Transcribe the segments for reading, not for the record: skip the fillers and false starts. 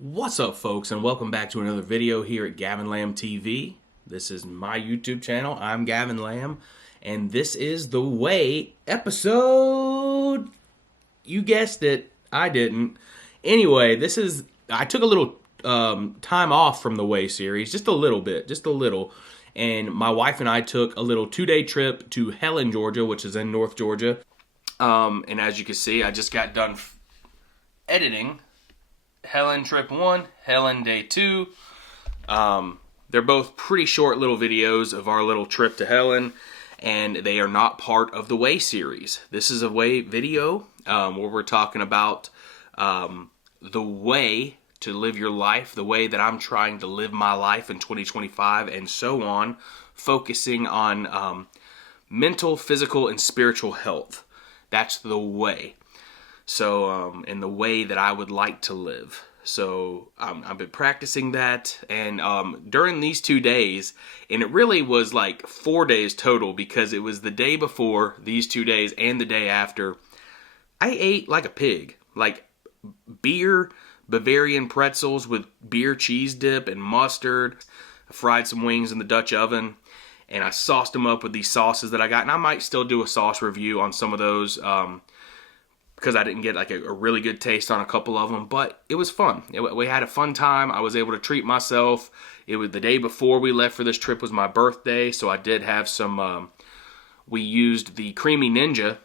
What's up, folks, and welcome back to another video here at Gavin Lamb TV. This is my YouTube channel. I'm Gavin Lamb, and this is The Way episode... You guessed it. I didn't. Anyway, I took a little time off from The Way series, just a little bit, and my wife and I took a little 2-day trip to Helen, Georgia, which is in North Georgia. And as you can see, I just got done editing Helen Trip 1, Helen Day 2. They're both pretty short little videos of our little trip to Helen, and they are not part of the Way series. This is a Way video where we're talking about the way to live your life, the way that I'm trying to live my life in 2025, and so on, focusing on mental, physical, and spiritual health. That's the way. So, in the way that I would like to live. So, I've been practicing that, and during these 2 days, and it really was like 4 days total, because it was the day before, these 2 days, and the day after, I ate like a pig. Like beer, Bavarian pretzels with beer cheese dip and mustard. I fried some wings in the Dutch oven, and I sauced them up with these sauces that I got, and I might still do a sauce review on some of those, because I didn't get like a really good taste on a couple of them, but it was fun. We had a fun time. I was able to treat myself. It was the day before we left for this trip was my birthday, so I did have some, we used the Creamy Ninja,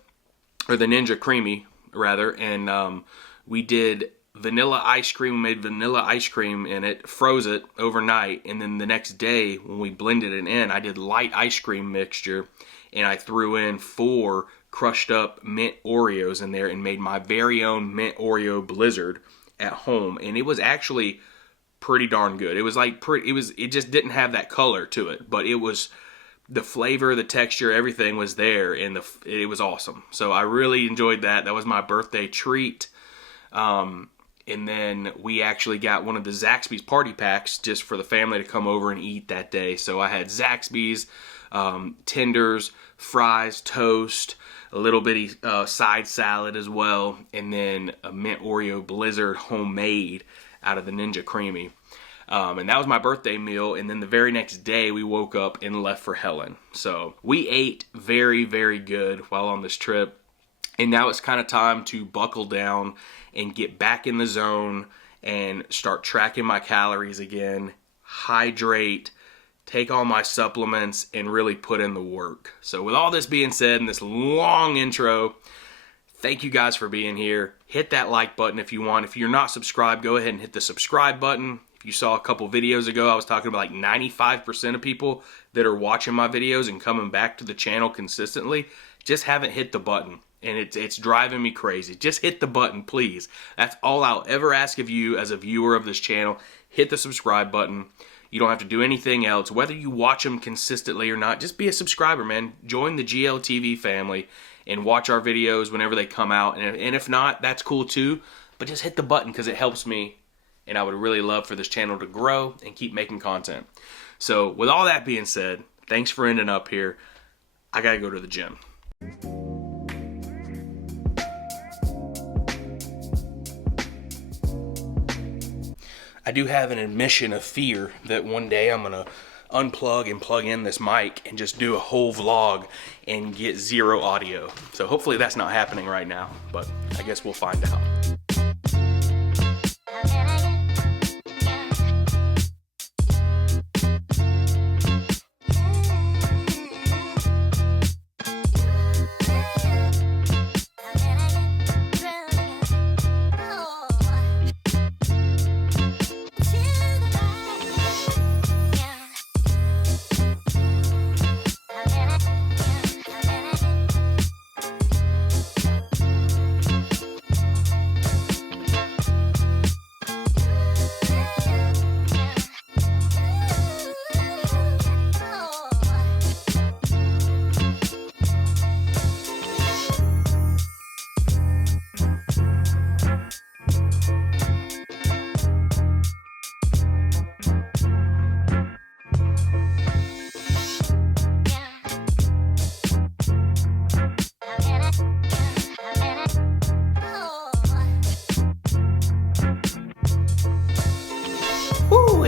or the Ninja Creamy, rather, and we did vanilla ice cream. We made vanilla ice cream in it, froze it overnight, and then the next day when we blended it in, I did light ice cream mixture, and I threw in 4 crushed up mint Oreos in there and made my very own mint Oreo blizzard at home, and it was actually pretty darn good. It was like it just didn't have that color to it, but it was the flavor, the texture, everything was there, and it was awesome. So I really enjoyed that. That was my birthday treat. And then we actually got one of the Zaxby's party packs just for the family to come over and eat that day. So I had Zaxby's, tenders, fries, toast, a little bitty side salad as well, and then a mint Oreo blizzard homemade out of the Ninja Creamy. And that was my birthday meal, and then the very next day we woke up and left for Helen. So we ate very, very good while on this trip, and now it's kind of time to buckle down and get back in the zone and start tracking my calories again, hydrate, take all my supplements, and really put in the work. So with all this being said in this long intro, thank you guys for being here. Hit that like button if you want. If you're not subscribed, go ahead and hit the subscribe button. If you saw a couple videos ago, I was talking about like 95% of people that are watching my videos and coming back to the channel consistently just haven't hit the button. And it's driving me crazy. Just hit the button, please. That's all I'll ever ask of you as a viewer of this channel. Hit the subscribe button. You don't have to do anything else. Whether you watch them consistently or not, just be a subscriber, man. Join the GLTV family and watch our videos whenever they come out. And if not, that's cool too. But just hit the button because it helps me. And I would really love for this channel to grow and keep making content. So with all that being said, thanks for ending up here. I got to go to the gym. I do have an admission of fear that one day I'm going to unplug and plug in this mic and just do a whole vlog and get 0 audio. So hopefully that's not happening right now, but I guess we'll find out.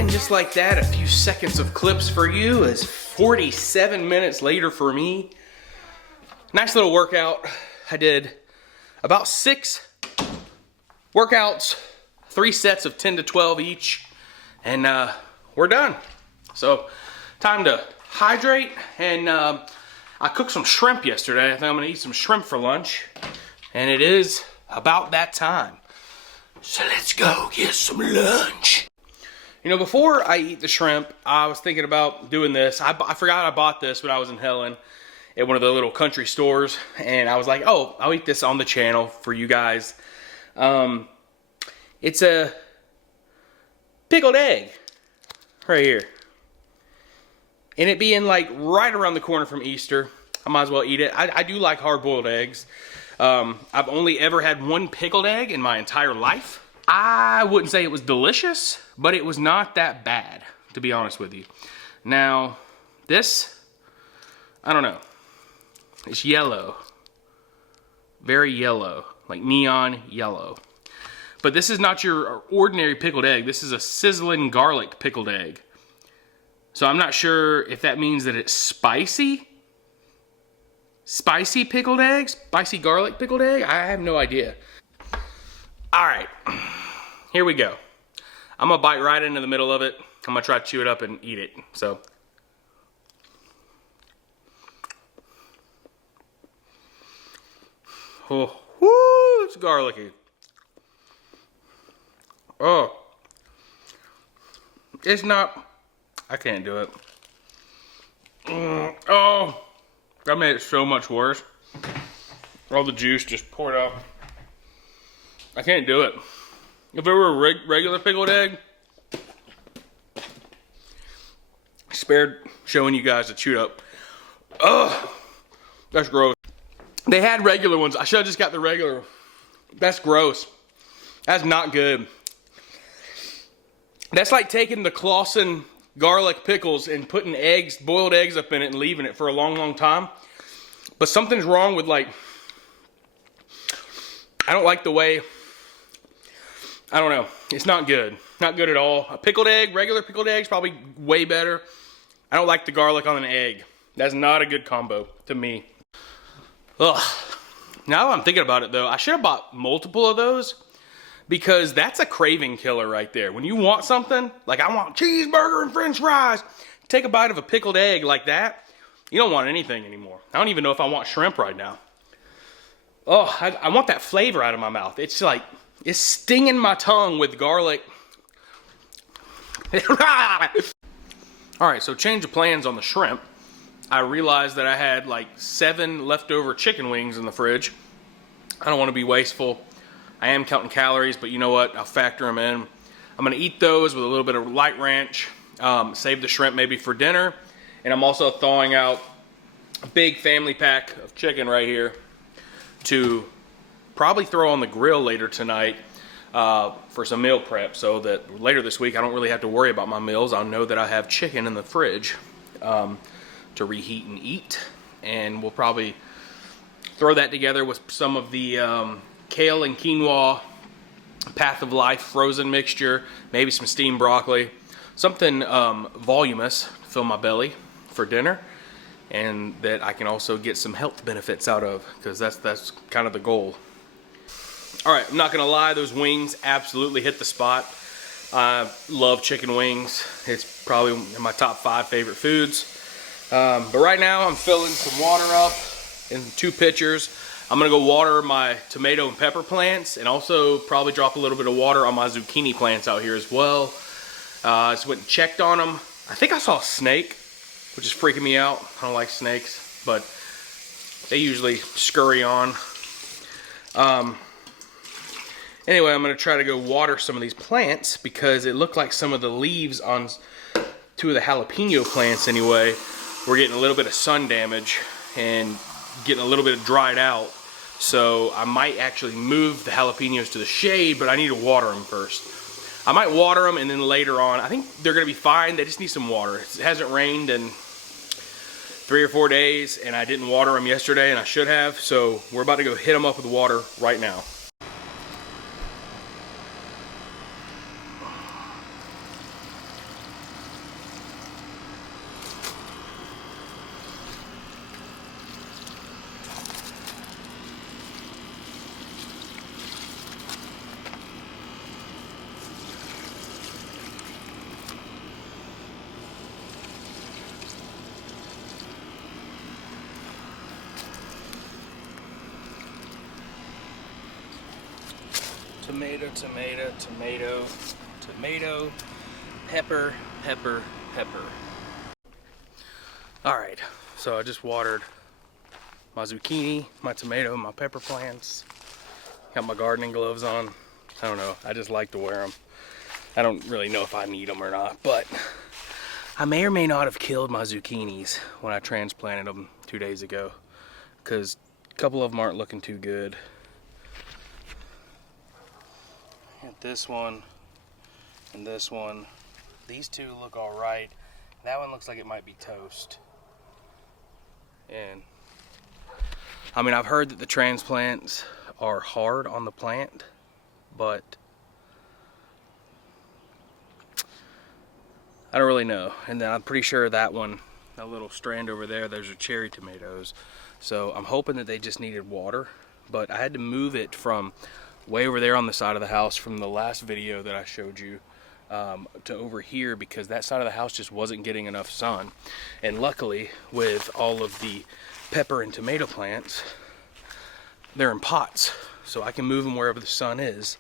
And just like that, a few seconds of clips for you is 47 minutes later for me. Nice little workout. I did about 6 workouts, 3 sets of 10 to 12 each, and we're done. So time to hydrate, and I cooked some shrimp yesterday. I think I'm gonna eat some shrimp for lunch, and it is about that time. So let's go get some lunch. You know, before I eat the shrimp, I was thinking about doing this. I forgot I bought this when I was in Helen at one of the little country stores, and I was like, oh, I'll eat this on the channel for you guys. It's a pickled egg right here. And it being like right around the corner from Easter, I might as well eat it. I do like hard-boiled eggs. I've only ever had one pickled egg in my entire life. I wouldn't say it was delicious, but it was not that bad, to be honest with you. Now, this, I don't know. It's yellow. Very yellow, like neon yellow. But this is not your ordinary pickled egg. This is a sizzling garlic pickled egg. So I'm not sure if that means that it's spicy. Spicy pickled egg? Spicy garlic pickled egg? I have no idea. All right, here we go. I'm gonna bite right into the middle of it. I'm gonna try to chew it up and eat it, so. Oh, whoo, it's garlicky. Oh. It's not, I can't do it. Oh, that made it so much worse. All the juice just poured out. I can't do it. If it were a regular pickled egg, spared showing you guys the chewed up. Ugh, that's gross. They had regular ones. I should have just got the regular. That's gross. That's not good. That's like taking the Clausen garlic pickles and putting eggs, boiled eggs up in it and leaving it for a long, long time. But something's wrong with, like, I don't like the way, I don't know. It's not good. Not good at all. A pickled egg, regular pickled egg is probably way better. I don't like the garlic on an egg. That's not a good combo to me. Ugh. Now that I'm thinking about it, though, I should have bought multiple of those, because that's a craving killer right there. When you want something, like I want cheeseburger and french fries, take a bite of a pickled egg like that, you don't want anything anymore. I don't even know if I want shrimp right now. Oh, I want that flavor out of my mouth. It's like, it's stinging my tongue with garlic. All right, so change of plans on the shrimp. I realized that I had like 7 leftover chicken wings in the fridge. I don't want to be wasteful. I am counting calories, but you know what? I'll factor them in. I'm going to eat those with a little bit of light ranch. Save the shrimp maybe for dinner. And I'm also thawing out a big family pack of chicken right here to probably throw on the grill later tonight for some meal prep, so that later this week I don't really have to worry about my meals. I'll know that I have chicken in the fridge to reheat and eat. And we'll probably throw that together with some of the kale and quinoa Path of Life frozen mixture, maybe some steamed broccoli, something voluminous to fill my belly for dinner, and that I can also get some health benefits out of, because that's kind of the goal. All right, I'm not gonna lie, those wings absolutely hit the spot. I love chicken wings. It's probably in my top 5 favorite foods. But right now I'm filling some water up in 2 pitchers. I'm gonna go water my tomato and pepper plants, and also probably drop a little bit of water on my zucchini plants out here as well. I just went and checked on them. I think I saw a snake, which is freaking me out. I don't like snakes, but they usually scurry on. Anyway, I'm gonna try to go water some of these plants, because it looked like some of the leaves on 2 of the jalapeno plants anyway were getting a little bit of sun damage and getting a little bit dried out. So I might actually move the jalapenos to the shade, but I need to water them first. I might water them, and then later on, I think they're gonna be fine. They just need some water. It hasn't rained in 3 or 4 days, and I didn't water them yesterday, and I should have. So we're about to go hit them up with water right now. tomato, tomato, tomato, tomato, pepper, pepper, pepper. Alright, so I just watered my zucchini, my tomato, my pepper plants. Got my gardening gloves on. I don't know, I just like to wear them. I don't really know if I need them or not, but I may or may not have killed my zucchinis when I transplanted them 2 days ago, because a couple of them aren't looking too good. Got this one and this one. These two look all right. That one looks like it might be toast. And I mean, I've heard that the transplants are hard on the plant, but I don't really know. And then I'm pretty sure that one, that little strand over there, those are cherry tomatoes. So I'm hoping that they just needed water, but I had to move it from way over there on the side of the house from the last video that I showed you to over here, because that side of the house just wasn't getting enough sun. And luckily, with all of the pepper and tomato plants, they're in pots, so I can move them wherever the sun is.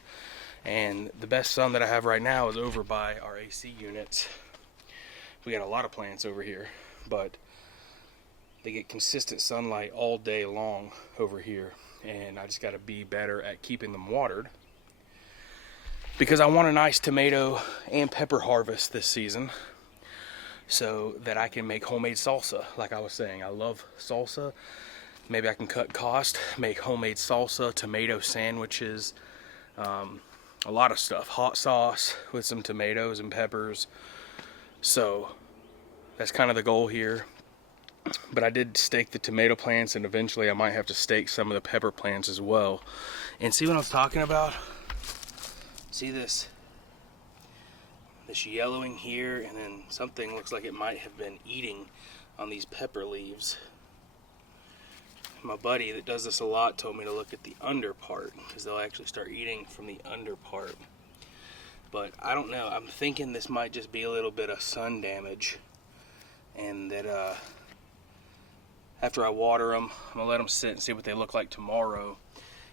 And the best sun that I have right now is over by our AC units. We got a lot of plants over here, but they get consistent sunlight all day long over here, and I just got to be better at keeping them watered, because I want a nice tomato and pepper harvest this season so that I can make homemade salsa. Like I was saying, I love salsa. Maybe I can cut cost, make homemade salsa, tomato sandwiches, a lot of stuff, hot sauce with some tomatoes and peppers. So that's kind of the goal here. But I did stake the tomato plants, and eventually I might have to stake some of the pepper plants as well. And see what I was talking about? See this yellowing here, and then something looks like it might have been eating on these pepper leaves. My buddy that does this a lot told me to look at the under part, because they'll actually start eating from the under part. But I don't know, I'm thinking this might just be a little bit of sun damage, and that after I water them, I'm gonna let them sit and see what they look like tomorrow,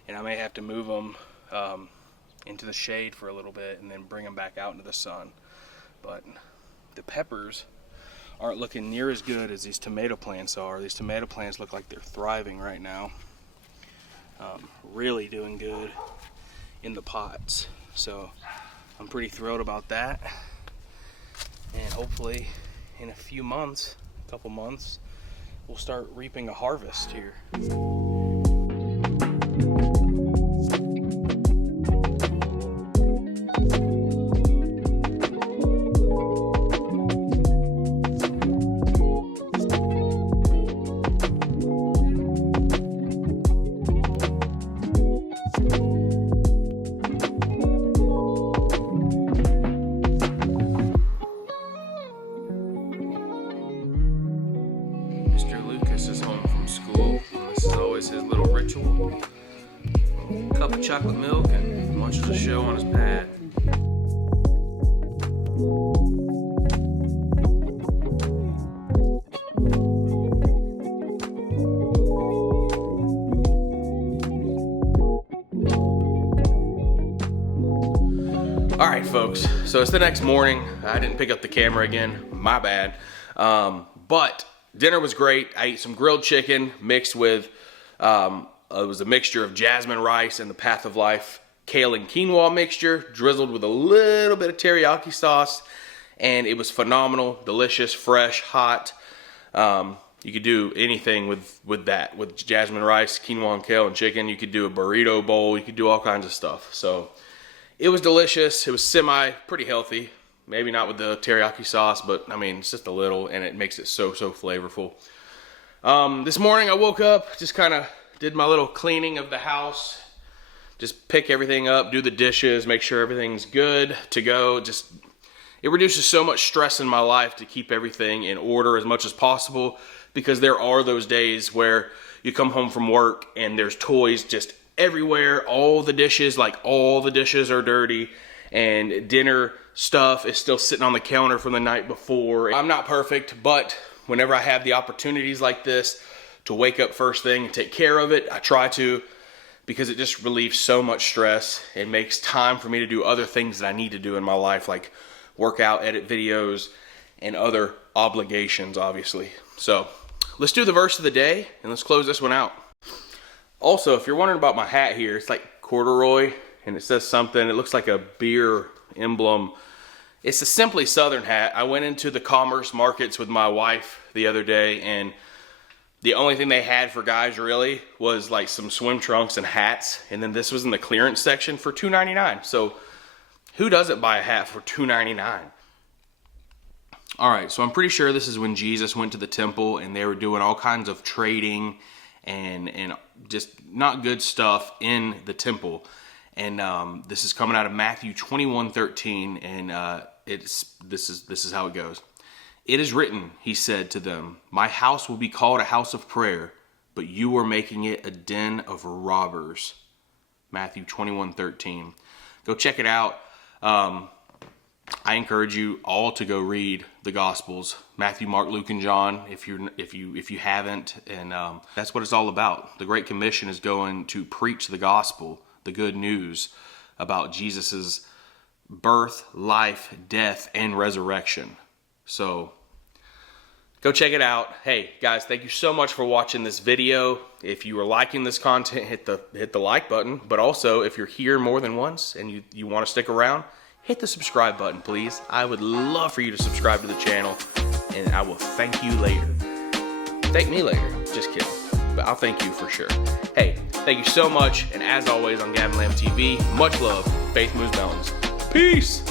and I may have to move them into the shade for a little bit and then bring them back out into the sun. But the peppers aren't looking near as good as these tomato plants are. These tomato plants look like they're thriving right now. Really doing good in the pots. So I'm pretty thrilled about that. And hopefully in a few months, a couple months, we'll start reaping a harvest here. His little ritual. A cup of chocolate milk and watches a show on his pad. Alright folks, so it's the next morning. I didn't pick up the camera again, my bad. But dinner was great. I ate some grilled chicken mixed with it was a mixture of jasmine rice and the Path of Life kale and quinoa mixture, drizzled with a little bit of teriyaki sauce, and it was phenomenal, delicious, fresh, hot. You could do anything with that, with jasmine rice, quinoa and kale and chicken. You could do a burrito bowl, you could do all kinds of stuff. So it was delicious. It was pretty healthy. Maybe not with the teriyaki sauce, but I mean, it's just a little, and it makes it so flavorful. This morning I woke up, just kind of did my little cleaning of the house, just pick everything up, do the dishes, make sure everything's good to go. It reduces so much stress in my life to keep everything in order as much as possible, because there are those days where you come home from work and there's toys just everywhere, all the dishes are dirty, and dinner stuff is still sitting on the counter from the night before. I'm not perfect, but whenever I have the opportunities like this to wake up first thing and take care of it, I try to. because it just relieves so much stress. It makes time for me to do other things that I need to do in my life, like work out, edit videos, and other obligations, obviously. So let's do the verse of the day, and let's close this one out. Also, if you're wondering about my hat here, it's like corduroy, and it says something. It looks like a beer emblem. It's a Simply Southern hat. I went into the commerce markets with my wife the other day, and the only thing they had for guys really was like some swim trunks and hats, and then this was in the clearance section for $2.99. So who doesn't buy a hat for $2.99? All right, so I'm pretty sure this is when Jesus went to the temple and they were doing all kinds of trading and just not good stuff in the temple. And this is coming out of Matthew 21:13, and this is how it goes. "It is written," he said to them, "My house will be called a house of prayer, but you are making it a den of robbers." Matthew 21:13. Go check it out. I encourage you all to go read the Gospels, Matthew, Mark, Luke, and John, if you haven't. And that's what it's all about. The Great Commission is going to preach the gospel, the good news about Jesus's birth, life, death, and resurrection. So go check it out. Hey guys, thank you so much for watching this video. If you are liking this content, hit the like button. But also, if you're here more than once and you want to stick around, hit the subscribe button, please. I would love for you to subscribe to the channel, and I will thank you later. Thank me later. Just kidding. But I'll thank you for sure. Hey, thank you so much. And as always on Gavin Lamb TV, much love. Faith moves mountains. Peace.